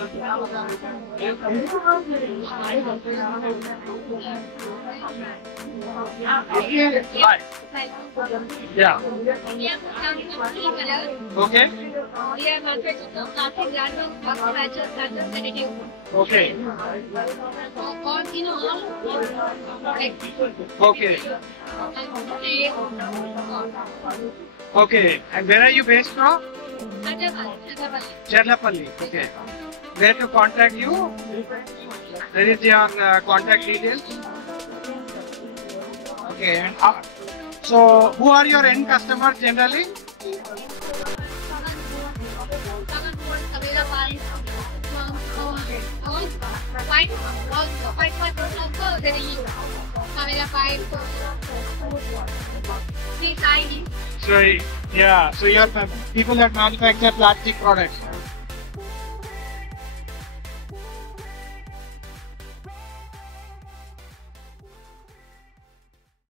Hi. Yeah. Okay. Okay. Okay. Okay. And where are you based from? Cherlapalli. Okay. Where to contact you? There is your contact details. Okay. And, so, who are your end customers generally? So, yeah. So, your people that manufacture plastic products.